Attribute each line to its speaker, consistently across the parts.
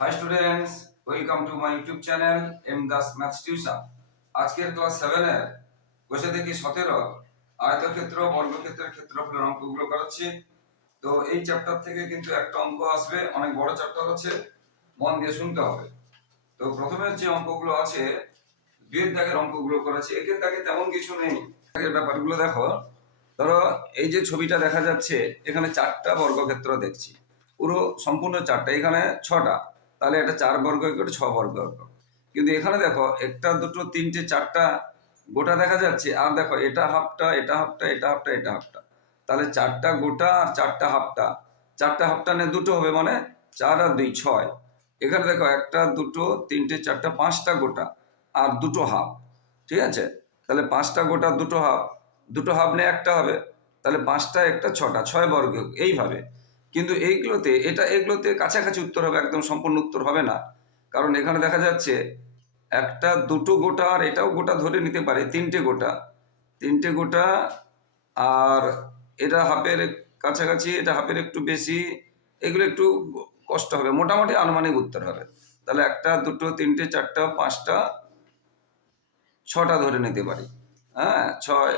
Speaker 1: Hi students welcome to my YouTube channel M Das maths tuition আজকের class সেভেনের বসে দেখি সতেরো আয়তক্ষেত্র, বর্গক্ষেত্রের ক্ষেত্রফলের অঙ্কগুলো করাচ্ছি। তো এই চ্যাপ্টার থেকে কিন্তু একটা অঙ্ক আসবে, অনেক বড় চ্যাপ্টার আছে, মন দিয়ে শুনতে হবে। তো প্রথমে যে অঙ্কগুলো আছে দুয়ের দাগের অঙ্কগুলো করেছি, একের দাগে তেমন কিছু নেই। দাগের ব্যাপারগুলো দেখো। ধরো, এই যে ছবিটা দেখা যাচ্ছে, এখানে চারটা বর্গক্ষেত্র দেখছি। পুরো সম্পূর্ণ চারটা, এখানে ছটা। তাহলে এটা চার বর্গ করে ছ বর্গ। কিন্তু এখানে দেখো, একটা, দুটো, তিনটে, চারটা, গোটা দেখা যাচ্ছে, আর দেখো, এটা হাফটা এটা হাফটা এটা হাফটা এটা হাফটা তাহলে চারটা গোটা আর চারটা হাফটা চারটা হাফটা নিয়ে দুটো হবে মানে চার আর দুই, ছয়। এখানে দেখো, একটা, দুটো, তিনটে, চারটা, পাঁচটা গোটা, আর দুটো হাফ ঠিক আছে? তাহলে পাঁচটা গোটা, দুটো হাফ দুটো হাফ নিয়ে একটা হবে। তাহলে পাঁচটা, একটা, ছটা, ছয় বর্গ এইভাবে। কিন্তু এইগুলোতে, এটা এগুলোতে কাছাকাছি উত্তর হবে, একদম সম্পূর্ণ উত্তর হবে না। কারণ এখানে দেখা যাচ্ছে, একটা, দুটো গোটা আর এটাও গোটা ধরে নিতে পারে, তিনটে গোটা। তিনটে গোটা, আর এটা হাফের কাছাকাছি, এটা হাফের একটু বেশি, এগুলো একটু কষ্ট হবে, মোটামুটি আনুমানিক উত্তর হবে। তাহলে একটা, দুটো, তিনটে, চারটা, পাঁচটা, ছটা ধরে নিতে পারি। হ্যাঁ ছয়,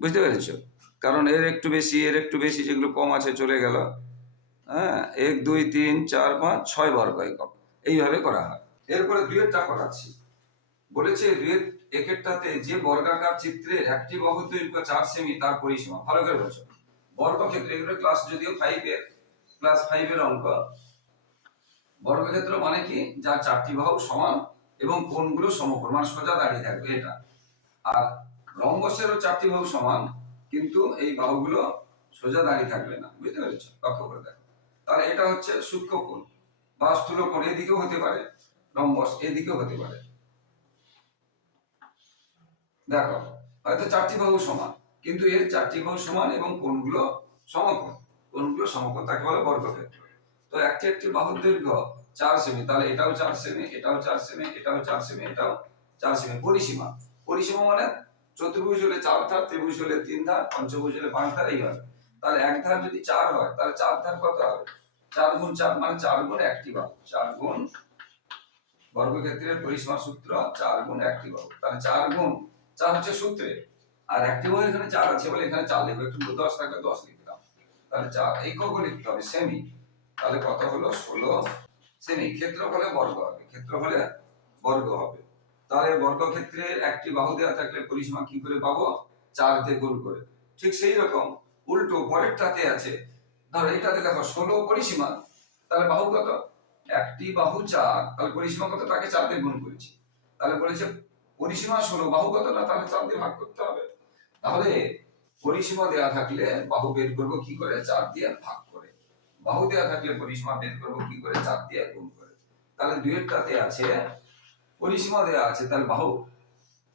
Speaker 1: বুঝতে পেরেছ? কারণ এর একটু বেশি, এর একটু বেশি, যেগুলো কম আছে, চলে গেল। হ্যাঁ? এক, দুই, তিন, চার, পাঁচ, ছয় বর্গ একক এইভাবে করা হয়। এরপরে দুয়েরটা করাচ্ছি। বলেছে দুয়ের একেরটাতে যে বর্গাকার চিত্রের একটি বাহু দৈর্ঘ্য চার সেমি, তার পরিসীমা। ভালো করে বলছো। বর্গক্ষেত্র, এগুলো ক্লাস যদিও ফাইভের ক্লাস ফাইভের অঙ্ক। বর্গক্ষেত্র মানে কি? যার চারটি বাহু সমান এবং কোণগুলো সমকোণ। মানে সোজা দাঁড়িয়ে থাকবে এটা। আর রম্বসেরও চারটি বাহু সমান, কিন্তু এই বাহুগুলো সোজা দাঁড়িয়ে থাকবে না। বুঝতে পেরেছ? লক্ষ্য করে দেখো। তাহলে এটা হচ্ছে সূক্ষ্ম কোণ বা স্থূল কোণ এদিকেও হতে পারে রম্বস এদিকেও হতে পারে। দেখো, হয়তো চারটি বাহু সমান, কিন্তু এর চারটি বাহু সমান এবং কোণগুলো সমকোণ। কোণগুলো সমকোণ, তাকে বলে বর্গক্ষেত্র। তো একটি একটি বাহুর দৈর্ঘ্য চার সেমি, তাহলে এটাও চার সেমি, এটাও চার সেমি, এটাও চার সেমি, এটাও চার সেমি। পরিসীমা পরিসীমা মানে চতুর্ভুজ হলে চার ধার, ত্রিভুজ হলে তিন ধার, পঞ্চভুজ হলে পাঁচ ধার, এইভাবে। তাহলে এক ধার যদি চার হয়, তাহলে চার ধার কত হবে? চার গুণ চার মানে চার গুণ একটি বাহু। চার গুণ বর্গক্ষেত্রের পরিসীমা সূত্র চার গুণ একটি বাহু। তাহলে চার গুণ, চার হচ্ছে সূত্রে। আর একটি বাহু এখানে চার আছে বলে এখানে চার লিখব। একটু দশ থাকলে দশ লিখলাম তাহলে চার এইকক লিখতে হবে সেমি তাহলে কত হলো? ষোলো সেমি ক্ষেত্রফলে বর্গ হবে। ক্ষেত্রফলে বর্গ হবে। তাহলে বর্গক্ষেত্রের একটি বাহু দেওয়া থাকলে পরিসীমা কি করে পাবো? চার দিয়ে গুণ করে। ঠিক সেই রকম উল্টো পরেরটাতে আছে। ধরো এটাতে দেখো ষোলো পরিসীমা, তাহলে বাহু কত? একটি বাহু চার। তাহলে পরিসীমা কত? তাকে চার দিয়ে গুণ করেছি। তাহলে বলেছে পরিসীমা ষোলো, বাহু কত? না, তাহলে চার দিয়ে ভাগ করতে হবে। তাহলে পরিসীমা দেওয়া থাকলে বাহু বের করব কি করে? চার দিয়ে ভাগ করে। বাহু দেওয়া থাকলে পরিসীমা বের করব কি করে? চার দিয়ে গুণ করে। তাহলে দুয়েরটাতে আছে, পরিসীমা দেওয়া আছে, তাহলে বাহু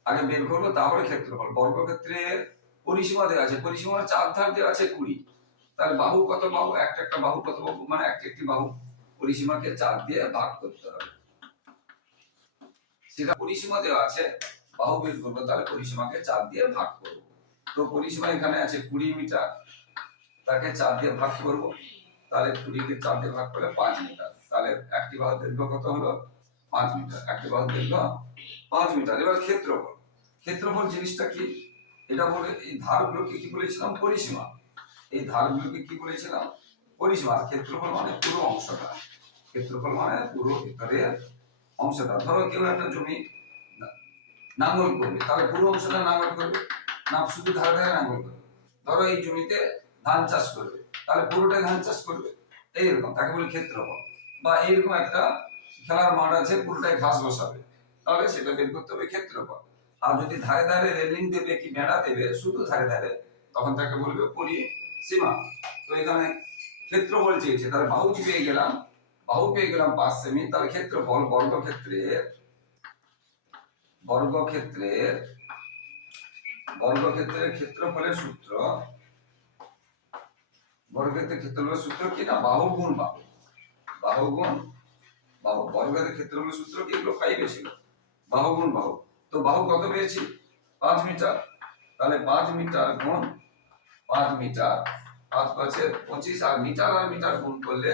Speaker 1: আগে বের করব, তারপরে ক্ষেত্রফল। বর্গক্ষেত্রের পরিসীমা দেওয়া আছে পরিসীমার চার ধার দেওয়া আছে কুড়ি। তাহলে বাহু কত বাহু? একটা একটা বাহু কত বাহু? মানে একটি একটি বাহু পরিসীমাকে চার দিয়ে ভাগ করতে হবে। সেটা পরিসীমা দেওয়া আছে, বাহু বের করব, তাহলে পরিসীমাকে চার দিয়ে ভাগ তো পরিসীমা এখানে আছে কুড়ি মিটার। তাকে চার দিয়ে ভাগ করব। তাহলে কুড়িকে চার দিয়ে ভাগ করলে পাঁচ মিটার। তাহলে একটি বাহু দৈর্ঘ্য কত হলো? পাঁচ মিটার। একটি বাহু দৈর্ঘ্য পাঁচ মিটার। এবার ক্ষেত্রফল। ক্ষেত্রফল জিনিসটা কি? এটা বলে এই ধারগুলোকে কি বলেছিলাম? পরিসীমা। এই ধারগুলোকে কি বলেছিলাম? পরিসীমা। ক্ষেত্রফল মানে পুরো অংশটা। ক্ষেত্রফল মানে পুরো ভিতরের অংশটা। ধরো কেউ একটা জমি নাঙ্গল করবে, তাহলে পুরো অংশটা নাঙ্গল করবে। না, শুধু ধারে ধারে নাঙ্গল করবে। ধরো এই জমিতে ধান চাষ করবে, তাহলে পুরোটাই ধান চাষ করবে। এইরকম, তাকে বলে ক্ষেত্রফল। বা এইরকম একটা খেলার মাঠ আছে, পুরোটাই ঘাস বসাবে। তাহলে সেটা বের করতে হবে ক্ষেত্রফল। আর যদি ধারে ধারে রেলিং দেবে কি বেড়া দেবে, শুধু ধারে ধারে, তখন তাকে বলবে পরিসীমা তো এখানে ক্ষেত্রফল চেয়েছে, তাহলে বাহু পেয়ে গেলাম, বাহু পেয়ে গেলাম পাঁচ সেমি, তাহলে ক্ষেত্রফল বর্গক্ষেত্রের বর্গক্ষেত্রের বর্গক্ষেত্রের ক্ষেত্রফলের সূত্র, বর্গক্ষেত্রের ক্ষেত্রফলের সূত্র কি না? বাহু গুণ বাহু। বাহু গুণ বাহু। বর্গক্ষেত্রের ক্ষেত্রফলের সূত্র কি এগুলো ফাইভে ছিল। বাহু গুণ বাহু। তো বাহু কত পেয়েছি? পাঁচ মিটার। তাহলে পাঁচ মিটার গুণ পাঁচ মিটার। পাঁচ পাঁচে পঁচিশ আর মিটার আর মিটার গুণ করলে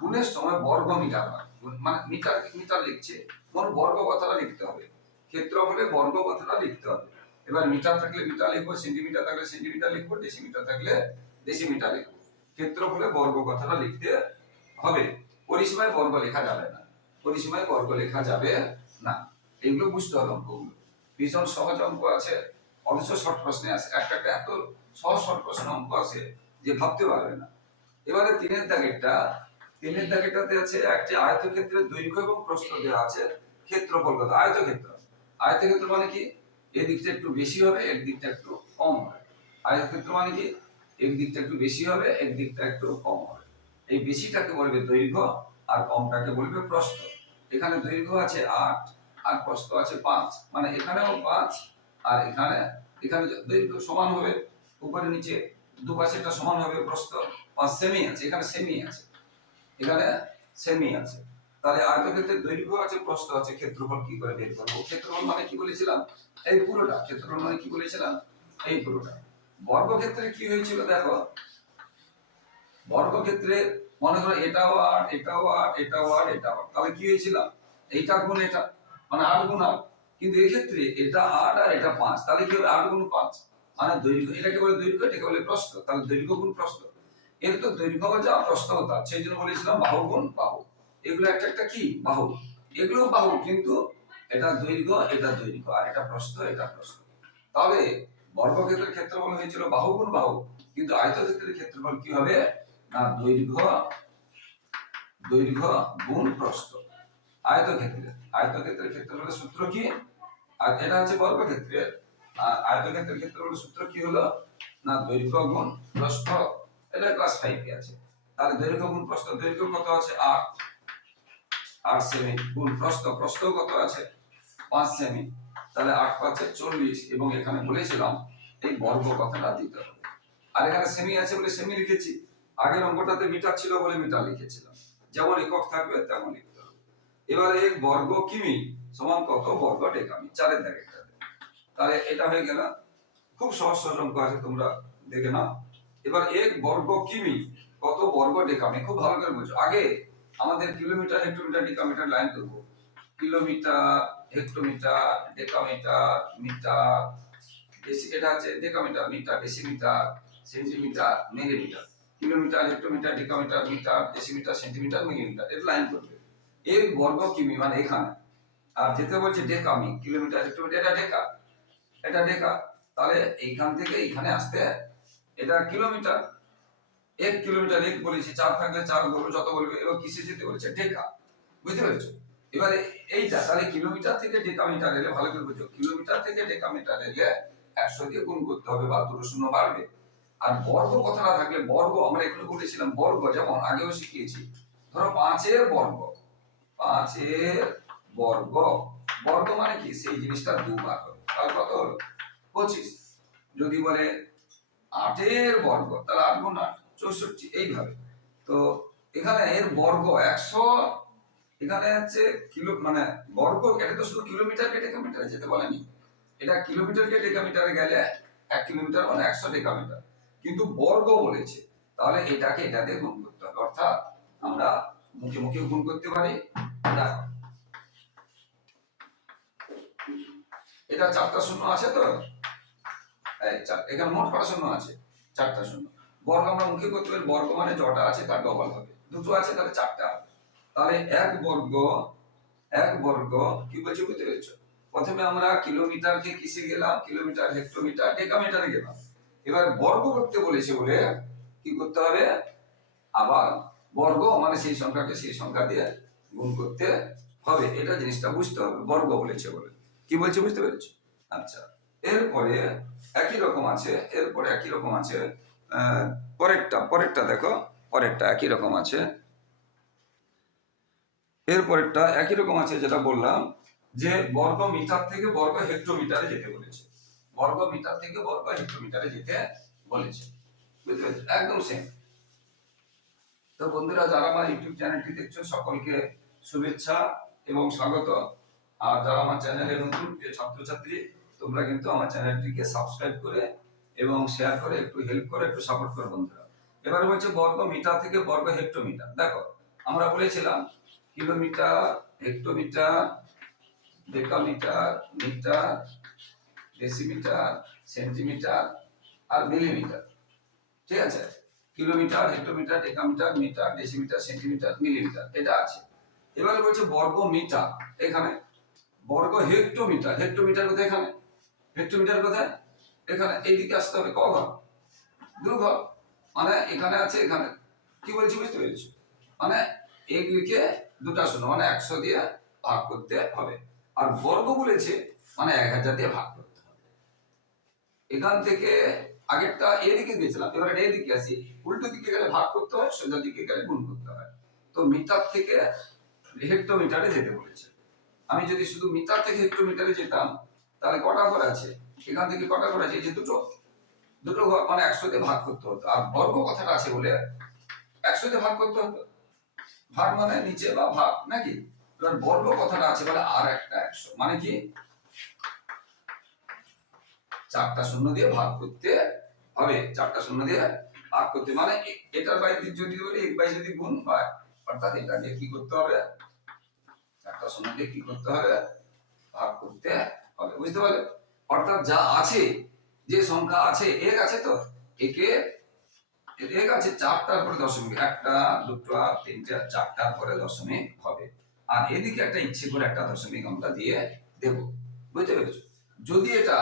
Speaker 1: গুণের সময় বর্গ মিটার হয়। মানে মিটার মিটার লিখছে। বর্গ কথাটা লিখতে হবে। ক্ষেত্র হলে বর্গ কথাটা লিখতে হবে। এবার মিটার থাকলে মিটার লিখব, সেন্টিমিটার থাকলে সেন্টিমিটার লিখব, ডেসিমিটার থাকলে ডেসিমিটার লিখব। ক্ষেত্র হলে বর্গ কথাটা লিখতে হবে। পরিসীমায় বর্গ লেখা যাবে না। পরিসীমায় বর্গ লেখা যাবে না। এগুলো বুঝতে হবে অঙ্কগুলো ভীষণ সহজ অঙ্ক আছে অথচ শর্ট প্রশ্নে আছে। একটা একটা এত সহজ শর্ট প্রশ্ন অঙ্ক আছে যে ভাবতে পারবে না। এবারে তিনের দাগেরটা তিনের দাগেরটাতে আছে একটি আয়তক্ষেত্রের দৈর্ঘ্য এবং প্রস্থ দেওয়া আছে ক্ষেত্রফল কত আয়তক্ষেত্র। আয়তক্ষেত্র মানে কি? এই দিকটা একটু বেশি হবে এক দিকটা একটু কম হবে। আয়তক্ষেত্র মানে কি? এক দিকটা একটু বেশি হবে এক দিকটা একটু কম হবে। এই বেশিটাকে বলবে দৈর্ঘ্য আর কমটাকে বলবে প্রস্থ। এখানে দৈর্ঘ্য আছে আট আর প্রস্থ আছে পাঁচ। মানে এখানেও পাঁচ আর এখানে এখানে দৈর্ঘ্য সমান হবে, উপরে নিচে দুপাশেটা সমান হবে প্রস্থ। পাঁচ সেমি আছে, এখানে সেমি আছে। এখানে সেমি আছে। তাহলে আয়তক্ষেত্রের দৈর্ঘ্য আছে, প্রস্থ আছে, ক্ষেত্রফল কি করে বের করব? ক্ষেত্রফল মানে কি বলেছিলাম? এই পুরোটা। ক্ষেত্রফল মানে কি বলেছিলাম? এই পুরোটা। বর্গক্ষেত্রে কি হয়েছিল দেখো? বর্গক্ষেত্রে মনে করো এটাও আট এটাও আট এটাও আট এটাও আট। তাহলে কি হয়েছিল? এইটা গুণ এটা। মানে আট গুণ আট। কিন্তু এক্ষেত্রে এটা আট আর এটা পাঁচ, তাহলে কি হবে? আট গুণ পাঁচ। মানে দৈর্ঘ্য, এটাকে বলে দৈর্ঘ্য, এটাকে বলে প্রস্থ। তাহলে দৈর্ঘ্য গুণ প্রস্থ। এর তো দৈর্ঘ্য যা প্রস্থ তা সেই জন্য বলেছিলাম বাহু গুণ বাহু। এগুলো একটা একটা কি? বাহু। এগুলো বাহু, কিন্তু এটা দৈর্ঘ্য এটা দৈর্ঘ্য, আর এটা প্রস্থ এটা প্রস্থ। তাহলে বর্গক্ষেত্রের ক্ষেত্রফল হয়েছিল বাহু গুণ বাহু। কিন্তু আয়তক্ষেত্রের ক্ষেত্রফল কি হবে? না, দৈর্ঘ্য দৈর্ঘ্য গুণ প্রস্থ। আয়তক্ষেত্রে আয়তক্ষেত্রের ক্ষেত্রফলের সূত্র কি? আর এটা হচ্ছে বর্গক্ষেত্রের। আর আয়তক্ষেত্রের ক্ষেত্রফলের সূত্র কি হলো? না, দৈর্ঘ্য গুণ প্রস্থ, এটা ক্লাস ফাইভে আছে। তাহলে দৈর্ঘ্য গুণ প্রস্থ, দৈর্ঘ্য কত আছে? আট। আট সেমি গুণ প্রস্থ প্রস্থ কত আছে? পাঁচ সেমি তাহলে আট পাঁচে চল্লিশ, এবং এখানে বলেছিলাম এই বর্গ কথাটা দিতে হবে। আর এখানে সেমি আছে বলে সেমি লিখেছি। আগের অঙ্কটাতে মিটার ছিল বলে মিটার লিখেছিলাম। যেমন একক থাকবে, তেমন এবারে এক বর্গ কিমি সমান কত? বর্গ ডেকামি চারের দাগে তাহলে এটা হয়ে গেল। খুব সহজ অঙ্ক আছে, তোমরা দেখে নাও। এবার এক বর্গ কিমি কত? বর্গ ডেকামি খুব ভালো করে বুঝো। আগে আমাদের কিলোমিটার, হেক্টোমিটার ডেকামিটার লাইন করব। কিলোমিটার, হেক্টোমিটার ডেকামিটার মিটার বেশি এটা আছে decametre metre decimetre, centimetre millimetre kilometre, hectometre decametre metre decimetre, centimetre millimetre এটা লাইন করবে। এক বর্গ কিমি মানে এখানে। আর যেতে বলছে ডেকামি কিলোমিটার হেক্টোমিটার এটা ডেকা। এটা ডেকা। তাহলে এইখান থেকে এইখানে আসতে এটা কিলোমিটার। এক কিলোমিটার এক বলেছি, চার থাকলে চার বলব যত বলবে। এবার কিসে যেতে বলেছে? ডেকা। বুঝতে পেরেছ? এবারে এইটা, তাহলে কিলোমিটার থেকে ডেকামিটার এলে ভালো করে বুঝো। কিলোমিটার থেকে ডেকামিটার এলে একশো দিয়ে গুণ করতে হবে বা দুটো শূন্য বাড়বে। আর বর্গ কথাটা থাকলে, বর্গ, আমরা এখানে বলেছিলাম বর্গ, যেমন আগেও শিখিয়েছি। ধরো পাঁচের বর্গ। পাঁচের বর্গ। বর্গ মানে কি? সেই জিনিসটা দুবার হবে তাহলে কত হলো? পঁচিশ। যদি বলে আটের বর্গ, তাহলে আট গুণ আট, চৌষট্টি, এইভাবে। তো এখানে এর বর্গ একশো, এখানে হচ্ছে কিলো মানে বর্গ এটা তো শুধু কিলোমিটার কে ডেকামিটারে যেতে বলেনি। এটা কিলোমিটার কে ডেকামিটারে গেলে এক কিলোমিটার মানে একশো ডেকামিটার। কিন্তু বর্গ বলেছে। তাহলে এটাকে এটা দিয়ে গুণ করতে হবে। অর্থাৎ আমরা মুখে মুখে গুণ করতে পারি। এটা চারটা শূন্য আছে তো? এখানে মোট কটা শূন্য আছে? চারটা শূন্য। বর্গ আমরা মুখে করতে পারি, বর্গ মানে জটা আছে, তার ডবল হবে। দুটো আছে, তাহলে চারটা হবে। তাহলে এক বর্গ এক বর্গ, কি বলছে বুঝতে পেরেছ? প্রথমে আমরা কিলোমিটারকে কিসে গেলাম? কিলোমিটার হেক্টোমিটার ডেকামিটারে গেলাম। এবার বর্গ করতে বলেছে বলে কি করতে হবে? আবার বর্গ মানে সেই সংখ্যাকে সেই সংখ্যা দিয়ে গুণ করতে হবে। এটা জিনিসটা বুঝতে হবে। বর্গ বলেছে বলে। কি বলছে বুঝতে পেরেছ? আচ্ছা। এরপরে একই রকম আছে, এরপরে একই রকম আছে পরেরটা পরেরটা দেখো, পরেরটা একই রকম আছে। এরপরেরটা একই রকম আছে যেটা বললাম যে বর্গ মিটার থেকে বর্গ হেক্টোমিটারে যেতে বলেছে। বর্গ মিটার থেকে বর্গ হেক্টোমিটারে যেতে বলেছে। বুঝতে পেরেছ? একদম সেম তো বন্ধুরা, যারা আমার ইউটিউব চ্যানেলটি দেখছ, সকলকে শুভেচ্ছা এবং স্বাগত। আর যারা আমার চ্যানেলে নতুন, যে ছাত্রছাত্রী, তোমরা কিন্তু আমার চ্যানেলটিকে সাবস্ক্রাইব করে এবং শেয়ার করে একটু হেল্প করে, একটু সাপোর্ট করো বন্ধুরা। এবার বলছে বর্গ মিটার থেকে বর্গ হেক্টোমিটার। দেখো, আমরা বলেছিলাম kilometre, hectometre, decametre, metre, decimetre, centimetre আর মিলিমিটার। ঠিক আছে? Kilometre, hectometre, decametre, metre, decimetre, centimetre, millimetre, এটা আছে। এবারে বলছে বর্গ মিটার, এখানে। বর্গ হেক্টোমিটার হেক্টোমিটার কোথায় এখানে? হেক্টোমিটার কোথায়? এখানে, এইদিকে আসতে হবে ক ঘর দু ঘর মানে এখানে আছে, এখানে। কি বলছি বুঝতে পেরেছি? মানে এগুলিকে দুটা শূন্য মানে একশো দিয়ে ভাগ করতে হবে। আর বর্গ বলেছে মানে এক হাজার দিয়ে ভাগ করতে হবে। এখান থেকে আগেরটা এদিকে গেছিলাম, এবারে এদিকে আসি। উল্টো দিকে গেলে ভাগ করতে হয়, সোজা দিকে গেলে গুণ করতে হয়। তো মিটার থেকে হেক্টোমিটারে যেতে বলেছে। আমি যদি শুধু মিটার থেকে হেক্টোমিটারে যেতাম, তাহলে কটা ঘর আছে? এখান থেকে কটা ঘর আছে? যে দুটো। দুটো ঘর মানে একশো দিয়ে ভাগ করতে হতো। আর বর্গ কথাটা আছে বলে একশো দিয়ে ভাগ করতে হতো। ভাগ মানে নিচে বা ভাগ, নাকি? এবার বর্গ কথাটা আছে বলে আর একটা একশো। মানে কি? চারটা শূন্য দিয়ে ভাগ করতে হবে, চারটা শূন্য দিয়ে ভাগ করতে মানে এটার বাইরে যদি বলি এক বাই যদি গুণ হয়, অর্থাৎ এটা দিয়ে কি করতে হবে? চারটা শূন্য দিয়ে কি করতে হবে? ভাগ করতে হবে, বুঝতে পারলে? অর্থাৎ যা আছে, যে সংখ্যা আছে, এক আছে তো? একে, এক আছে, চারটার পরে দশমিক, একটা, দুটো তিনটা চারটার পরে দশমিক হবে। আর এদিকে একটা ইচ্ছে করে একটা দশমিক আমরা দিয়ে দেব। বুঝতে পেরেছ? যদি এটা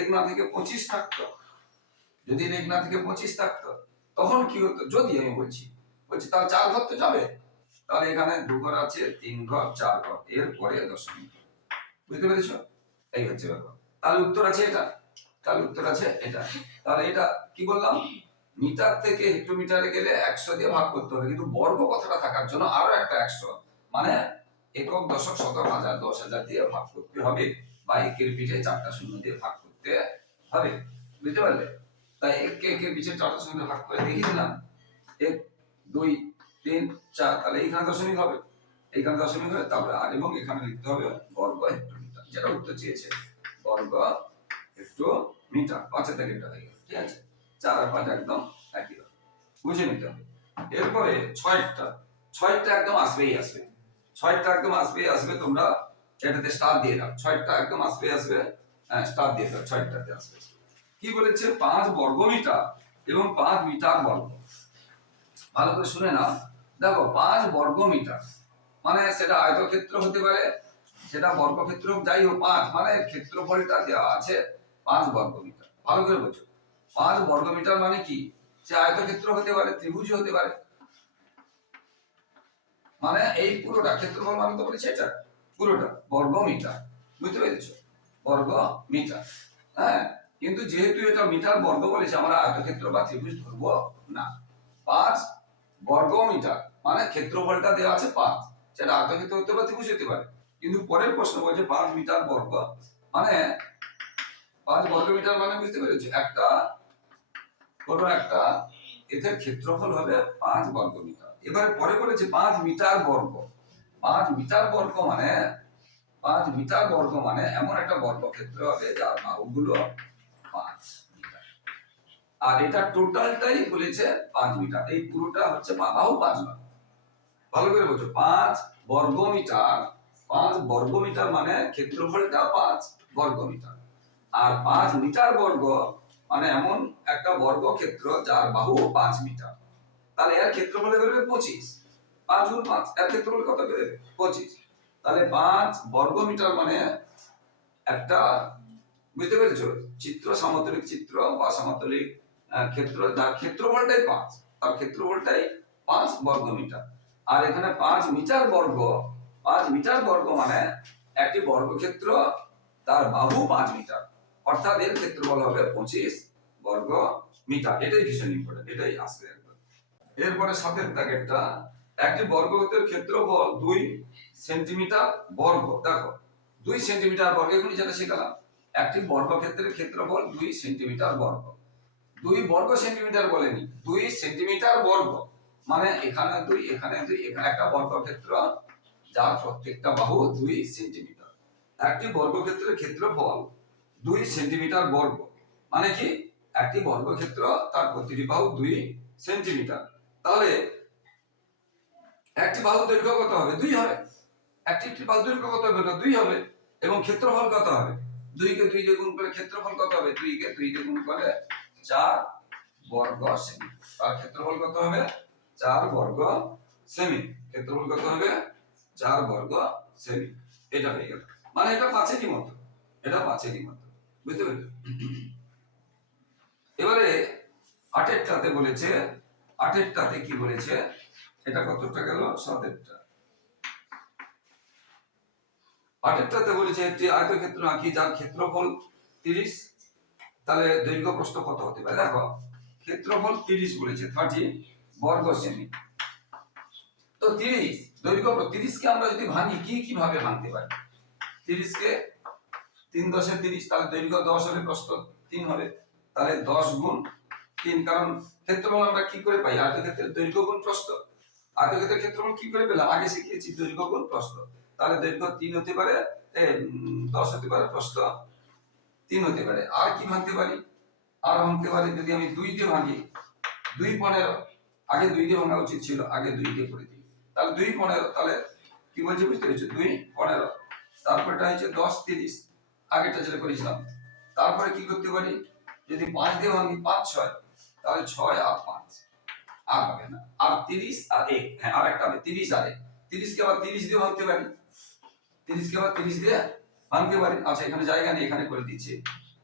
Speaker 1: এক না থেকে পঁচিশ থাকতো যদি এক না থেকে পঁচিশ থাকতো, তখন কি হতো? যদি আমি বলছি বলছি, তাহলে চার ঘর তো যাবে। তাহলে এখানে দু ঘর আছে, তিন ঘর, চার ঘর, এর পরে দশমিক বুঝতে পেরেছ? এই হচ্ছে ব্যাপার। তাহলে উত্তর আছে এটা। তাহলে উত্তর আছে এটা। তাহলে এটা কি বললাম? মিটার থেকে হেক্টোমিটারে গেলে একশো দিয়ে ভাগ করতে হবে। কিন্তু বর্গ কথাটা থাকার জন্য আরও একটা একশো মানে একক দশক শতক হাজার, দশ হাজার দিয়ে ভাগ করতে হবে। বা একের পিঠে চারটা শূন্য দিয়ে ভাগ করতে হবে। বুঝতে পারলে? তাই একে একের পিঠে চারটা শূন্য ভাগ করে দেখিয়ে দিলাম। এক, দুই, তিন, চার, তাহলে এইখানে দশমিক হবে। এইখানে দশমিক হবে তারপরে আর এবং এখানে লিখতে হবে বর্গ হেক্টোমিটার, যেটা উত্তর চেয়েছে। বর্গ হেক্টোমিটার পাঁচের থেকে এটা হয়ে ঠিক আছে? চার আর পাঁচ একদম একই হবে বুঝে নিতে হবে। এরপরে ছয়টা ছয়টা একদম আসবেই আসবে। ছয়টা একদম আসবেই আসবে, তোমরা এটাতে স্টার দিয়ে দাও। ছয়টা একদম আসবে আসবে হ্যাঁ স্টার দিয়ে দাও, ছয়টাতে আসবে। কি বলেছে? পাঁচ বর্গ মিটার এবং পাঁচ মিটার বর্গ। ভালো করে শুনে নাও। দেখো, পাঁচ বর্গ মিটার মানে সেটা আয়তক্ষেত্র হতে পারে, সেটা বর্গক্ষেত্র যাই হোক, পাঁচ। মানে ক্ষেত্রফলটা দেওয়া আছে পাঁচ বর্গ মিটার ভালো করে বোঝো। পাঁচ বর্গ মিটার মানে কি? সে আয়তক্ষেত্র হতে পারে, ত্রিভুজ হতে পারে। মানে এই পুরোটা, ক্ষেত্রফল মানে তো বলেছে এটা, পুরোটা বর্গ মিটার বুঝতে পেরেছ? বর্গ মিটার হ্যাঁ? কিন্তু যেহেতু এটা মিটার বর্গ বলেছে, আমরা আয়তক্ষেত্র বা ত্রিভুজ ধরবো না। পাঁচ বর্গ মিটার মানে ক্ষেত্রফলটা দেওয়া আছে পাঁচ। সেটা আয়তক্ষেত্র হতে পারে ত্রিভুজ হতে পারে। কিন্তু পরের প্রশ্ন বলছে পাঁচ মিটার বর্গ মানে পাঁচ বর্গ মিটার মানে বুঝতে পেরেছ, একটা কোনো একটা, এদের ক্ষেত্রফল হবে পাঁচ বর্গ মিটার এবারে পরে বলেছে পাঁচ মিটার বর্গ। পাঁচ মিটার বর্গ মানে পাঁচ মিটার বর্গ মানে এমন একটা বর্গক্ষেত্র হবে যার মিটার আর এটা টোটালটাই বলেছে পাঁচ মিটার। এই পুরোটা হচ্ছে বাহু পাঁচ ভালো করে বলছো পাঁচ বর্গ মিটার পাঁচ বর্গ মিটার মানে ক্ষেত্রফলটা পাঁচ বর্গ মিটার আর পাঁচ মিটার বর্গ মানে এমন একটা বর্গক্ষেত্র যার বাহু পাঁচ মিটার। তাহলে এর ক্ষেত্রফলে বেরোবে পঁচিশ। পাঁচ গুণ পাঁচ, এর ক্ষেত্রফল কত বেরোবে? পঁচিশ। তাহলে পাঁচ বর্গ মিটার মানে একটা, বুঝতে পেরেছ? চিত্র সমতলিক চিত্র বা সমতলিক ক্ষেত্র যার ক্ষেত্রফলটাই পাঁচ। তার ক্ষেত্রফলটাই পাঁচ বর্গ মিটার আর এখানে পাঁচ মিটার বর্গ, পাঁচ মিটার বর্গ মানে একটি বর্গক্ষেত্র, তার বাহু পাঁচ মিটার। অর্থাৎ এর ক্ষেত্রফল হবে পঁচিশ বর্গ মিটার এটাই ভীষণ ইম্পর্টেন্ট এটাই আসবে এরপরে সাতের প্যাকেটটা একটি বর্গক্ষেত্রের ক্ষেত্রফল দুই সেন্টিমিটার বর্গ। দেখো, দুই সেন্টিমিটার বর্গ, এখনই যেটা শিখালাম। একটি বর্গক্ষেত্রের ক্ষেত্রফল দুই সেন্টিমিটার বর্গ। দুই বর্গ সেন্টিমিটার বলেনি, দুই সেন্টিমিটার বর্গ। মানে এখানে দুই এখানে দুই, এখানে একটা বর্গক্ষেত্র, যার প্রত্যেকটা বাহু দুই সেন্টিমিটার। একটি বর্গক্ষেত্রের ক্ষেত্রফল দুই সেন্টিমিটার বর্গ। মানে কি? একটি বর্গক্ষেত্র তার প্রতিটি বাহু দুই সেন্টিমিটার। তাহলে একটি বাহুর দৈর্ঘ্য কত হবে? দুই হবে। একটি একটি বাহুর দৈর্ঘ্য কত হবে? না দুই হবে। এবং ক্ষেত্রফল কত হবে? দুইকে দুই দিয়ে গুণ করে ক্ষেত্রফল কত হবে? দুইকে দুই দিয়ে গুণ করে চার বর্গ সেমি তার ক্ষেত্রফল কত হবে? চার বর্গ সেমি ক্ষেত্রফল কত হবে? চার বর্গ সেমি এটা হয়ে গেল। মানে এটা এটা বুঝতে পেরেছ? এবারে আটেরটাতে বলেছে, আটেরটাতে কি বলেছে? এটা কতটা গেল? সাতেরটা। আটেরটাতে বলেছে একটি আয়তক্ষেত্র আঁকি যার ক্ষেত্রফল তিরিশ? তাহলে দৈর্ঘ্য প্রস্থ কত হতে পারে? দেখো, ক্ষেত্রফল তিরিশ বলেছে থার্টি বর্গ সেমি তো তিরিশ দৈর্ঘ্য তিরিশকে আমরা যদি ভাঙি, কি কীভাবে ভাঙতে পারি? তিরিশকে তিন দশে তিরিশ, তাহলে দৈর্ঘ্য দশ হবে, প্রস্থ তিন হবে। তাহলে দশ গুণ তিন, কারণ ক্ষেত্রফল আমরা কি করে পাই? আয়তক্ষেত্রের দৈর্ঘ্য গুণ প্রস্থ। আয়তক্ষেত্রের ক্ষেত্রফল কি করে পেলাম? আগে শিখিয়েছি, দৈর্ঘ্য গুণ প্রস্থ। তাহলে দৈর্ঘ্য তিন হতে পারে দশ হতে পারে, প্রস্থ তিন হতে পারে। আর কি ভাঙতে পারি? আর ভাঙতে পারি যদি আমি দুই দিয়ে ভাঙি, দুই পনেরো, আগে দুই দিয়ে ভাঙা উচিত ছিল, আগে দুই দিয়ে করে দিই। তাহলে দুই পনেরো, তাহলে কি বলছে বুঝতে পেরেছ? দুই পনেরো। তারপরটা হচ্ছে দশ তিরিশ। আগেরটা যেটা করেছিলাম। তারপরে কি করতে পারি? যদি পাঁচ দিয়ে ভাঙি, পাঁচ ছয়, তাহলে ছয় আর পাঁচ। আর হবে না। আর তিরিশ আর এক। হ্যাঁ আর একটা হবে। তিরিশ আর এক। তিরিশকে আবার তিরিশ দিয়ে ভাঙতে পারি। তিরিশকে আবার তিরিশ দিয়ে ভাঙতে পারি। আচ্ছা এখানে জায়গা নেই, এখানে করে দিচ্ছে।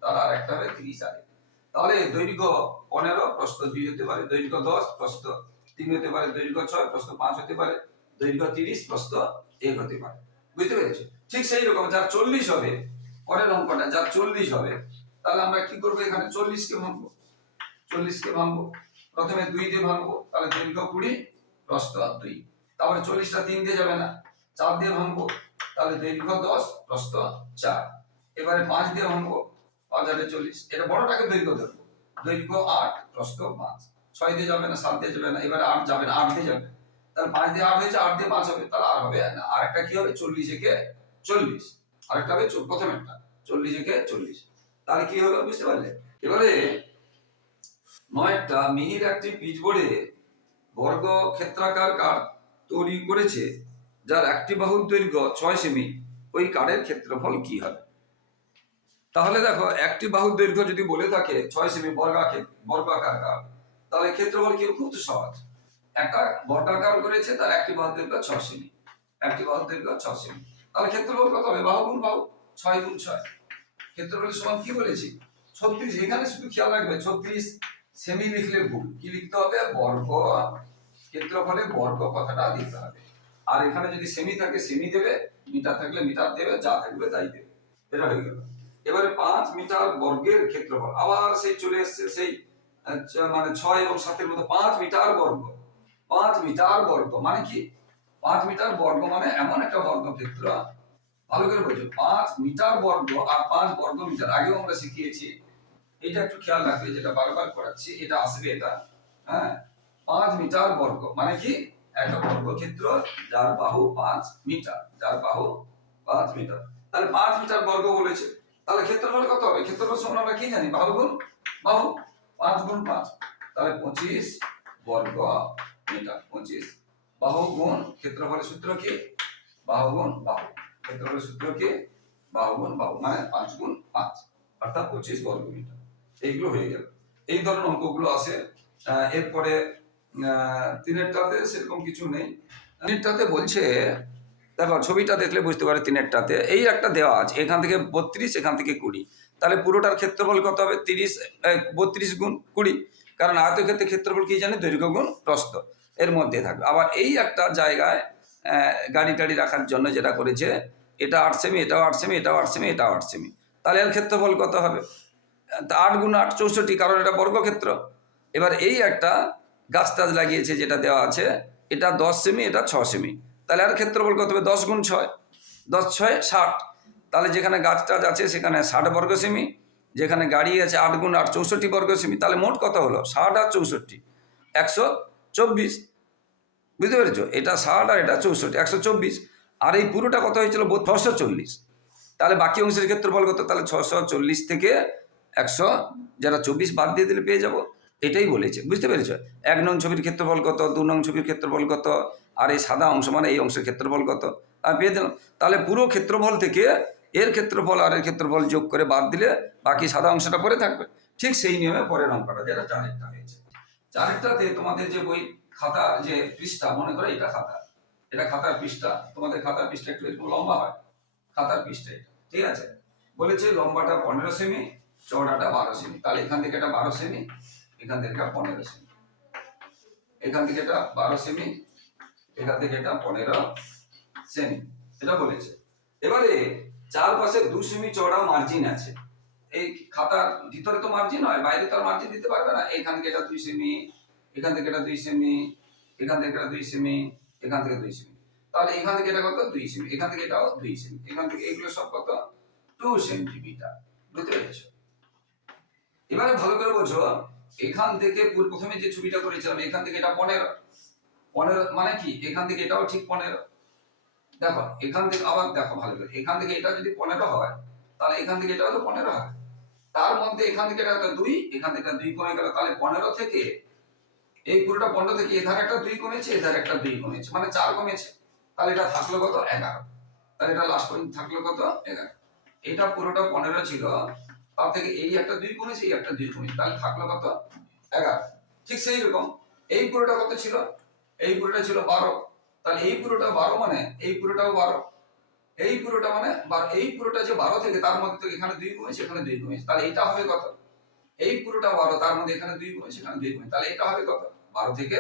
Speaker 1: তাহলে আর একটা হবে তিরিশ আর তাহলে দৈর্ঘ্য পনেরো, প্রস্থ দুই হতে পারে, দৈর্ঘ্য দশ, প্রস্থ তিন হতে পারে, দৈর্ঘ্য ছয়, প্রস্থ পাঁচ হতে পারে, দৈর্ঘ্য তিরিশ, প্রস্থ এক হতে পারে। বুঝতে পেরেছ? ঠিক সেই রকম, যার চল্লিশ হবে, পরের অঙ্কটা, যার চল্লিশ হবে, তাহলে আমরা কি করব এখানে? চল্লিশকে ভাঙবো। চল্লিশকে ভাঙবো। প্রথমে দুই দিয়ে ভাঙবো, তাহলে দৈর্ঘ্য কুড়ি, প্রস্থ দুই। তারপরে চল্লিশটা তিন দিয়ে যাবে না, চার দিয়ে ভাঙবো। তাহলে দৈর্ঘ্য দশ প্রস্থ চার। এবারে পাঁচ দিয়ে অঙ্ক হাজারে চল্লিশ। এটা বড়টাকে দৈর্ঘ্য ধরবো। দৈর্ঘ্য আট প্রস্থ পাঁচ। ছয় দিয়ে যাবে না, সাত দিয়ে যাবে না, এবারে আট যাবে না, আট দিয়ে যাবে। তাহলে পাঁচ দিয়ে আট হয়েছে, আট দিয়ে পাঁচ হবে। তাহলে আর হবে না। আর একটা কি হবে? চল্লিশ একে চল্লিশ। আরেকটা হবে প্রথম একটা। চল্লিশ একে চল্লিশ। তাহলে কি হবে বুঝতে পারলে? এবারে নয়টা মিহির একটি পিচবোর্ডে বর্গ ক্ষেত্রাকার কার্ড তৈরি করেছে? যার একটি বাহুর দৈর্ঘ্য ছয় সেমি, ওই কার্ডের ক্ষেত্রফল কি হবে? তাহলে দেখো, একটি বাহুর দৈর্ঘ্য যদি বলে থাকে ছয় সেমি বর্গাকে, বর্গাকার কার্ড তাহলে ক্ষেত্রফল কি খুব সহজ। একটা বর্গাকার করেছে, তার একটি বাহুর দৈর্ঘ্য ছ সেমি, একটি বাহুর দৈর্ঘ্য ছ সেমি। তাহলে ক্ষেত্রফল কত হবে? বাহু গুণ বাহু, ছয় গুণ ছয়। ক্ষেত্রফল সমান কি বলেছি? ছত্রিশ, এখানে শুধু খেয়াল রাখবে, ছত্রিশ সেমি লিখলে ভুল। কি লিখতে হবে? বর্গ, ক্ষেত্রফলে বর্গ কথাটা দিতে হবে। আর এখানে যদি সেমি থাকে, সেমি দেবে, মিটার থাকলে মিটার দেবে, যা থাকবে তাই দেবে। এটা হয়ে গেল। এবারে পাঁচ মিটার বর্গের ক্ষেত্রফল। আবার সেই চলে এসছে, সেই মানে ছয় এবং সাতের মতো পাঁচ মিটার বর্গ। পাঁচ মিটার বর্গ মানে কি? পাঁচ মিটার বর্গ মানে এমন একটা বর্গক্ষেত্র। ভালো করে বলছো, পাঁচ মিটার বর্গ আর পাঁচ বর্গ মিটার। আগেও আমরা শিখিয়েছি। এটা একটু খেয়াল রাখবে, যেটা বারবার করাচ্ছি, এটা আসবে এটা। হ্যাঁ? পাঁচ মিটার বর্গ মানে কি? একটা বর্গক্ষেত্র যার বাহু পাঁচ মিটার, যার বাহু পাঁচ মিটার। তাহলে পাঁচ মিটার বর্গ বলেছে। তাহলে ক্ষেত্রফল কত হবে? ক্ষেত্রফল সমান আমরা কি জানি? বাহু গুণ বাহু। পাঁচ গুণ পাঁচ। তাহলে পঁচিশ বর্গ মিটার। পঁচিশ বাহু গুণ ক্ষেত্রফলের সূত্র কি? বাহু গুণ বাহু। ক্ষেত্রফলের সূত্র কি? বাহু গুণ বাহু। মানে পাঁচ গুণ পাঁচ। অর্থাৎ পঁচিশ বর্গ মিটার। এইগুলো হয়ে গেল। এই ধরনের অঙ্কগুলো আছে। এরপরে তিনেরটাতে সেরকম কিছু নেই। তিনেরটাতে বলছে, দেখো, ছবিটা দেখলে বুঝতে পারে তিনেরটাতে। এই একটা দেওয়া আছে, এখান থেকে বত্রিশ, এখান থেকে কুড়ি। তাহলে পুরোটার ক্ষেত্রফল কত হবে? তিরিশ বত্রিশ গুণ কুড়ি। কারণ আয়তক্ষেত্রে ক্ষেত্রফল কি জানি? দৈর্ঘ্য গুণ প্রস্থ। এর মধ্যে থাকবে। আবার এই একটা জায়গায় গাড়ি টাড়ি রাখার জন্য যেটা করেছে এটা আট সেমি, এটাও আট সেমি, এটাও আট সেমি, এটাও আট সেমি। তাহলে এর ক্ষেত্রফল কত হবে? আট গুণ আট চৌষট্টি, কারণ এটা বর্গক্ষেত্র। এবার এই একটা গাছ টাছ লাগিয়েছে যেটা দেওয়া আছে, এটা দশ সেমি এটা ছ সেমি তাহলে আর ক্ষেত্রফল কত হবে? দশ গুণ ছয়। দশ ছয়, ষাট। তাহলে যেখানে গাছ টাছ আছে, সেখানে ষাট বর্গ সেমি যেখানে গাড়ি আছে, আট গুণ আট, চৌষট্টি বর্গ সেমি তাহলে মোট কত হলো? ষাট আর চৌষট্টি। একশো চব্বিশ। বুঝতে পেরেছ? এটা ষাট আর এটা চৌষট্টি। একশো চব্বিশ। আর এই পুরোটা কত হয়েছিল? ছশো চল্লিশ। তাহলে বাকি অংশের ক্ষেত্রফল কত? তাহলে ছশো চল্লিশ থেকে একশো। যারা চব্বিশ বাদ দিয়ে দিলে পেয়ে যাব। এটাই বলেছে। বুঝতে পেরেছ? এক নং ছবির ক্ষেত্রফল কত, দু নং ছবির ক্ষেত্রফল কত, আর এই সাদা অংশ মানে এই অংশের ক্ষেত্রফল কত? আর পেয়ে দিলাম তাহলে পুরো ক্ষেত্রফল থেকে এর ক্ষেত্রফল আর এর ক্ষেত্রফল যোগ করে বাদ দিলে বাকি সাদা অংশটা পরে থাকবে। ঠিক সেই নিয়মে পরের অঙ্কটা, যেটা চারেরটা হয়েছে। চারেরটাতে তোমাদের যে বই খাতা, যে পৃষ্ঠা, মনে করো এটা খাতা। এটা খাতার পৃষ্ঠা, তোমাদের খাতার পৃষ্ঠা একটু একটু লম্বা হয়। খাতার পৃষ্ঠা এটা, ঠিক আছে? বলেছে লম্বাটা পনেরো সেমি, চওড়াটা বারো সেমি। তাহলে এখান থেকে এটা বারো সেমি এখান থেকে এটা পনেরো সেমি এখান থেকে এটা বারো সেমি এখান থেকে এটা পনেরো সেমি এটা বলেছে এবারে চারপাশে দু সেমি চওড়া মার্জিন আছে এই খাতার ভিতরে তো মার্জিন হয় বাইরে তো আর মার্জিন দিতে পারবে না এখান থেকে এটা দুই সেমি এখান থেকে এটা দুই সেমি এখান থেকে এটা দুই সেমি এখান থেকে দুই সেমি তাহলে এখান থেকে এটা কত দুই সেমি এখান থেকে এটাও দুই সেমি এখান থেকে এগুলো সব কত টু সেন্টিমিটার বুঝতে পেরেছ এবারে ভালো করে বোঝো এখান থেকে প্রথমে যে ছবিটা করেছিলাম, এখান থেকে এটা পনেরো। পনেরো মানে কি? এখান থেকে এটাও ঠিক পনেরো। দেখো, এখান থেকে আবার দেখো ভালো করে। এখান থেকে এটা যদি পনেরো হয়, তাহলে এখান থেকে এটাও তো পনেরো হবে তার মধ্যে এখান থেকে এটা দুই, এখান থেকে দুই কমে গেল। তাহলে পনেরো থেকে, এই পুরোটা পনেরো থেকে এধারে একটা দুই কমেছে, এধারে একটা দুই কমেছে। মানে চার কমেছে। তাহলে এটা থাকল কত? এগারো। তাহলে এটা লাস্ট পর্যন্ত থাকল কত? এগারো। এটা পুরোটা পনেরো ছিল। তার থেকে এই একটা দুই কমেছে এই একটা দুই কমেছে তাহলে থাকল কত? এগারো। ঠিক সেই রকম। এই পুরোটা কত ছিল? এই পুরোটা ছিল বারো। তাহলে এই পুরোটা বারো মানে এই পুরোটাও বারো। এই পুরোটা মানে এই পুরোটা যে বারো থেকে, তার মধ্যে থেকে এখানে দুই কমেছে এখানে দুই কমেছে তাহলে এটা হবে কত? এই পুরোটা বারো, তার মধ্যে এখানে দুই কমেছে এখানে দুই কমেছে তাহলে এটা হবে কত? বারো থেকে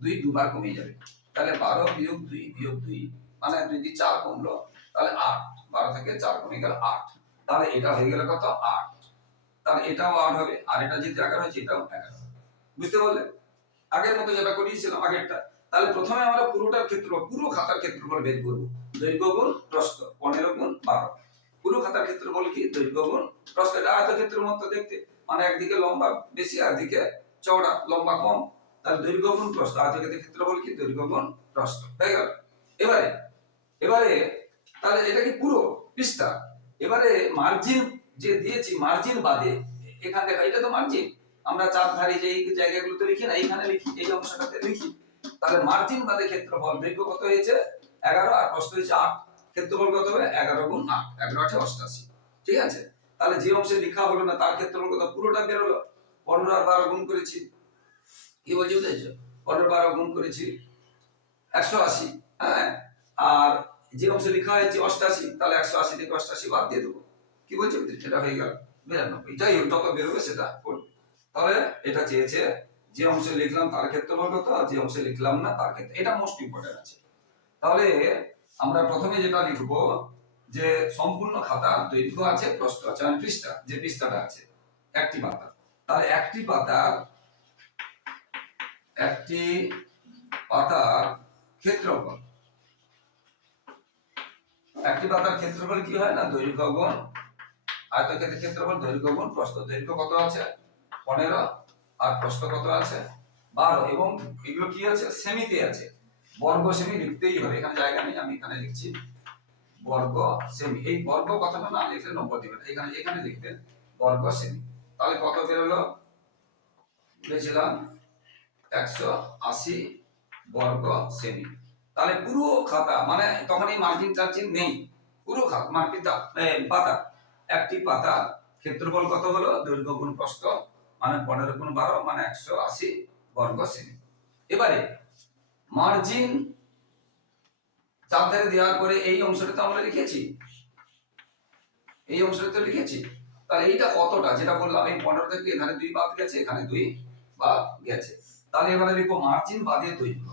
Speaker 1: দুই দুবার কমে যাবে। তাহলে বারো বিয়োগ দুই বিয়োগ দুই মানে দিয়ে চার কমলো। তাহলে আট। বারো থেকে চার কমে গেল আট। তাহলে এটা হয়ে গেল কত? আট। তাহলে এটাও আট হবে, আর এটা যেহেতু এগারো হচ্ছে এটাও এগারো। বুঝতে পারলে? আগের মতো যেটা করিয়েছিলাম, আগেরটা। তাহলে প্রথমে আমরা পুরোটার ক্ষেত্র, পুরো খাতার ক্ষেত্রফল বের করব। দৈর্ঘ্য গুণ প্রস্থ, পনেরো গুণ বারো। পুরো খাতার ক্ষেত্রফল কি? দৈর্ঘ্য গুণ প্রস্থ। এটা আয়তক্ষেত্রের মতো দেখতে মানে একদিকে লম্বা বেশি, আর দিকে চওড়া, লম্বা কম। তাহলে দৈর্ঘ্য গুণ প্রস্থ, আয়তক্ষেত্রের ক্ষেত্রফল কি? দৈর্ঘ্য গুণ প্রস্থ। হয়ে গেল। এবারে এবারে, তাহলে এটা কি পুরো পৃষ্ঠা? এবারে মার্জিন যে দিয়েছি মার্জিন বাদে, এখান থেকে, এটা তো মার্জিন আমরা চার ধারে যে জায়গাগুলোতে লিখি না এখানে লিখি, এই অংশটাতে লিখি। তাহলে মার্জিন বাদে ক্ষেত্রফল দৈর্ঘ্য কত হয়েছে? এগারো, আর প্রস্থ হয়েছে আট। ক্ষেত্রফল কত হবে? এগারো গুণ আট, এগারো আটে অষ্টাশি। ঠিক আছে? তাহলে যে অংশে লেখা হলো না, তার ক্ষেত্রফল কত? পুরোটা বেরোলো পনেরো আর বারো গুণ করেছি। কি বলছি বুঝেছ? পনেরো, বারো গুণ করেছি, একশো আশি হ্যাঁ? আর যে অংশে লেখা হয়েছে অষ্টাশি, তাহলে একশো আশি থেকে অষ্টাশি বাদ দিয়ে দেবো। কি বলছি? সেটা হয়ে গেল। বিরানব্বই যাই হোক যত বেরোবে সেটা তাহলে এটা চেয়েছে যে অংশে লিখলাম তার ক্ষেত্রফল কত? আর যে অংশে লিখলাম না, তার ক্ষেত্রে। এটা মোস্ট ইম্পর্টেন্ট আছে। তাহলে আমরা প্রথমে যেটা লিখব, যে সম্পূর্ণ খাতা, দৈর্ঘ্য আছে, প্রস্থ আছে মানে পৃষ্ঠা, যে পৃষ্ঠাটা আছে, একটি পাতা। তাহলে একটি পাতার একটি পাতার ক্ষেত্রফল। একটি পাতার ক্ষেত্রফল কি হয় না? দৈর্ঘ্য গুণ আয়তক্ষেত্রের ক্ষেত্রফল দৈর্ঘ্য গুণ প্রস্থ। দৈর্ঘ্য কত আছে? পনেরো। আর প্রস্থ কত আছে? বারো। এবং এগুলো কি আছে? সেমিতে আছে। বর্গ সেমি লিখতেই হবে। এখানে জায়গা নেই, আমি এখানে লিখছি বর্গ সেমি। এই বর্গ কথাটা না লিখলে নম্বর দিবেন এখানে এখানে লিখবেন বর্গ সেমি। তাহলে কত বেরোলো লিখেছিলাম একশো আশি বর্গ সেমি। তাহলে পুরো খাতা মানে তখন এই মার্জিন টার্জিন নেই। পুরো খাতা পিতা পাতা। একটি পাতা, ক্ষেত্রফল কত হলো? দৈর্ঘ্য গুণ প্রস্থ মানে পনেরো গুণ বারো মানে একশো আশি বর্গ সেমি। এবারে মার্জিন চার ধারে দেওয়ার পরে এই অংশটা তো আমরা লিখেছি। এই অংশটা তো লিখেছি। তাহলে এইটা কতটা? যেটা বললাম, এই পনেরো থেকে এখানে দুই বাদ গেছে, এখানে দুই বাদ গেছে। তাহলে এবারে লিখব মার্জিন বাদে দৈর্ঘ্য।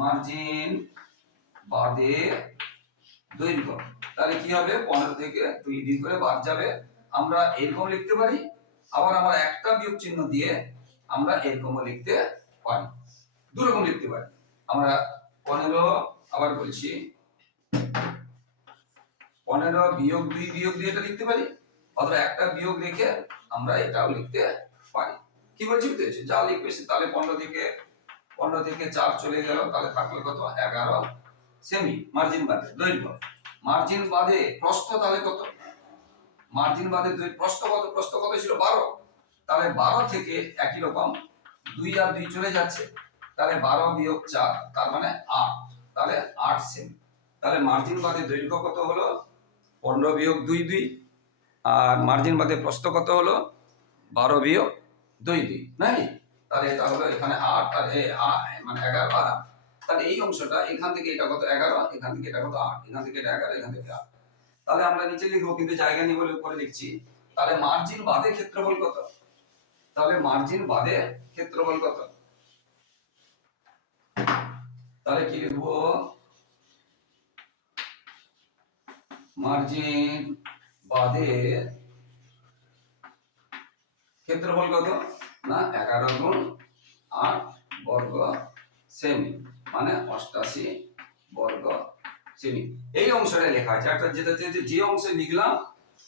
Speaker 1: মার্জিন বাদে দৈর্ঘ্য তাহলে কি হবে? পনেরো থেকে দুই দিন করে বাদ যাবে। আমরা এরকম লিখতে পারি। আবার আমরা একটা বিয়োগ চিহ্ন দিয়ে আমরা এরকমও লিখতে পারি। দুরকম লিখতে পারি। আমরা পনেরো, আবার বলছি, পনেরো বিয়োগ দুই বিয়োগ দিয়ে এটা লিখতে পারি। অথবা একটা বিয়োগ রেখে আমরা এটাও লিখতে পারি। কি বলছি বুঝতে যা লিখবে তাহলে পনেরো থেকে পনেরো থেকে চার চলে গেল। তাহলে থাকল কত? এগারো। সেমি মার্জিন বাদে, দৈর্ঘ্য। মার্জিন বাদে প্রস্থ তাহলে কত? মার্জিন বাদে প্রস্থ কত? প্রস্থ কত ছিল? বারো। তাহলে বারো থেকে একই রকম, দুই আর দুই চলে যাচ্ছে। তাহলে বারো বিয়োগ চার, তার মানে আট। তাহলে আট সেমি তাহলে মার্জিন বাদে দৈর্ঘ্য কত হলো? পনেরো বিয়োগ দুই দুই। আর মার্জিন বাদে প্রস্থ কত হলো? বারো বিয়োগ দুই দুই, নাকি? তাহলে এটা হলো এখানে আট আর মানে এগারো আর তাহলে এই অংশটা এখান থেকে এটা কত এগারো এখান থেকে এটা কত আট, এখান থেকে এটা এগারো, এখান থেকে আট। তাহলে আমরা নিচে লিখব, কিন্তু জায়গা নিয়ে বলে উপরে লিখছি। তাহলে মার্জিন বাদে ক্ষেত্রফল কত? তাহলে মার্জিন বাদে ক্ষেত্রফল কত? তাহলে কি লিখব? মার্জিন বাদে ক্ষেত্রফল কত? না, এগারো গুণ আট বর্গ সেমি। মানে অষ্টাশি বর্গ সেমি এই অংশটা লেখা আছে। একটা যেটা যে অংশে লিখলাম,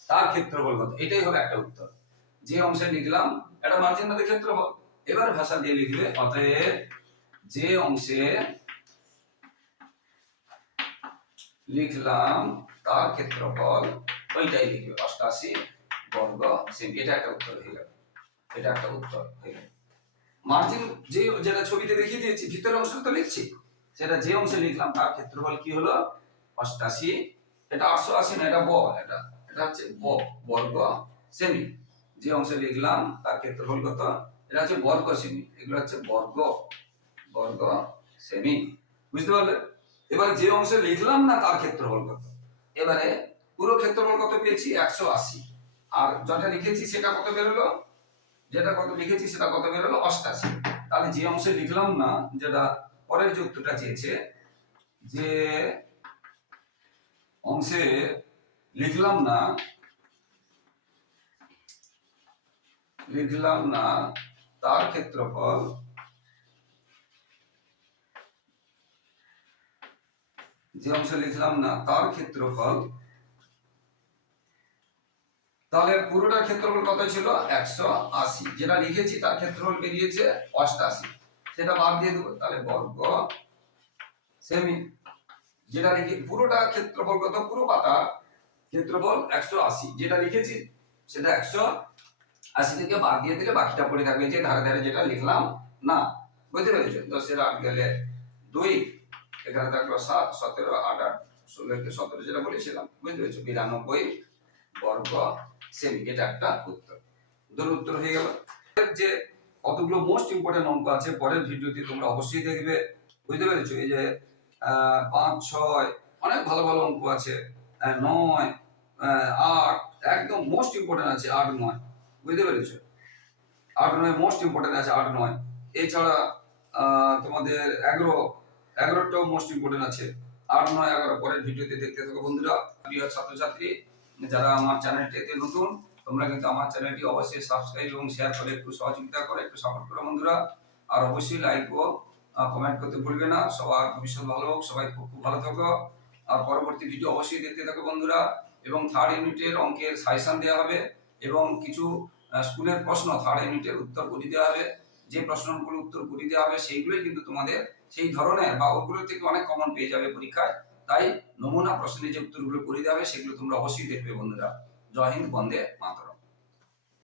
Speaker 1: তার ক্ষেত্রফল কত? এটাই হবে একটা উত্তর। যে অংশে লিখলাম এটা মার্জিন বাদে ক্ষেত্রফল। এবার ভাষা দিয়ে লিখবে, অতএব যে অংশে লিখলাম, তার ক্ষেত্রফল ওইটাই লিখবে, অষ্টাশি বর্গ সেমি এটা একটা উত্তর হয়ে গেল। এটা একটা উত্তর হয়ে গেল। মার্জিন যে যেটা ছবিতে দেখিয়ে দিয়েছি, ভিতরের অংশ তো লিখছি। সেটা যে অংশে লিখলাম, তার ক্ষেত্রফল কি হলো? অষ্টাশি। এটা আটশো আশি না, এটা ব এটা এটা হচ্ছে ব বর্গ সেমি যে অংশে লিখলাম, তার ক্ষেত্রফল কত? এটা হচ্ছে বর্গ সেমি এগুলো হচ্ছে বর্গ বর্গ সেমি বুঝতে পারলে? এবার যে অংশে লিখলাম না, তার ক্ষেত্রফল কত? এবারে পুরো ক্ষেত্রফল কত পেয়েছি? একশো আশি। আর যেটা লিখেছি, সেটা কত বেরোলো যেটা কত লিখেছি সেটা কত বেরোলো অষ্টাশি। তাহলে যে অংশে লিখলাম না, যেটা পরের যে উত্তরটা চেয়েছে, যে অংশে লিখলাম না লিখলাম না, তার ক্ষেত্রফল যে অংশে লিখলাম না, তার ক্ষেত্রফল তাহলে পুরোটার ক্ষেত্রফল কত ছিল? একশো আশি। যেটা লিখেছি তার ক্ষেত্রফল বেরিয়েছে অষ্টাশি। সেটা বাদ দিয়ে দেবো। তাহলে বর্গ সেমি যেটা লিখে পুরোটা ক্ষেত্রফল কত? পুরো পাতা ক্ষেত্রফল একশো আশি। যেটা লিখেছি, সেটা একশো আশি থেকে বাদ দিয়ে দিলে বাকিটা পড়ে থাকবে যে ধারে ধারে যেটা লিখলাম, না। বুঝতে পেরেছ? দশের আট গেলে দুই, এখানে থাকল সাত, সতেরো, আট আট, ষোলো সতেরো যেটা বলেছিলাম। বুঝতে পেরেছ? বিরানব্বই বর্গ সেমি এটা একটা উত্তর। দুটো উত্তর হয়ে গেল। যে কতগুলো মোস্ট ইম্পর্টেন্ট অঙ্ক আছে, পরের ভিডিওতে তোমরা অবশ্যই দেখবে। বুঝতে পেরেছ? এই যে পাঁচ, ছয়, অনেক ভালো ভালো অঙ্ক আছে। নয় আট, একদম মোস্ট ইম্পর্টেন্ট আছে আট, নয়। বুঝতে পেরেছ? আট, নয় মোস্ট ইম্পর্টেন্ট আছে আট, নয়। এছাড়া তোমাদের এগারো, এগারোটাও মোস্ট ইম্পর্টেন্ট আছে। আট, নয়, এগারো, পরের ভিডিওতে দেখতে থাকো বন্ধুরা। প্রিয় ছাত্রছাত্রী যারা আমার চ্যানেলটিতে নতুন, তোমরা কিন্তু আমার চ্যানেলটি অবশ্যই সাবস্ক্রাইব এবং শেয়ার করে একটু সহযোগিতা করে, একটু সাপোর্ট করো বন্ধুরা। আর অবশ্যই লাইক ও কমেন্ট করতে ভুলবে না। সবার ভবিষ্যৎ ভালো হোক, সবাই খুব খুব ভালো থাকো। আর পরবর্তী ভিডিও অবশ্যই দেখতে থাকো বন্ধুরা। এবং থার্ড ইউনিটের অঙ্কের সাজেশন দেওয়া হবে এবং কিছু স্কুলের প্রশ্ন থার্ড ইউনিটের উত্তর করে দেওয়া হবে। যে প্রশ্নগুলো উত্তর করে দেওয়া হবে, সেইগুলোই কিন্তু তোমাদের সেই ধরনের বা ওগুলো থেকে অনেক কমন পেয়ে যাবে পরীক্ষায়। তাই নমুনা প্রশ্নের যে উত্তরগুলো করে দেওয়া হবে, সেগুলো তোমরা অবশ্যই দেখবে বন্ধুরা। জয় হিন্দ, বন্দে মাতরম।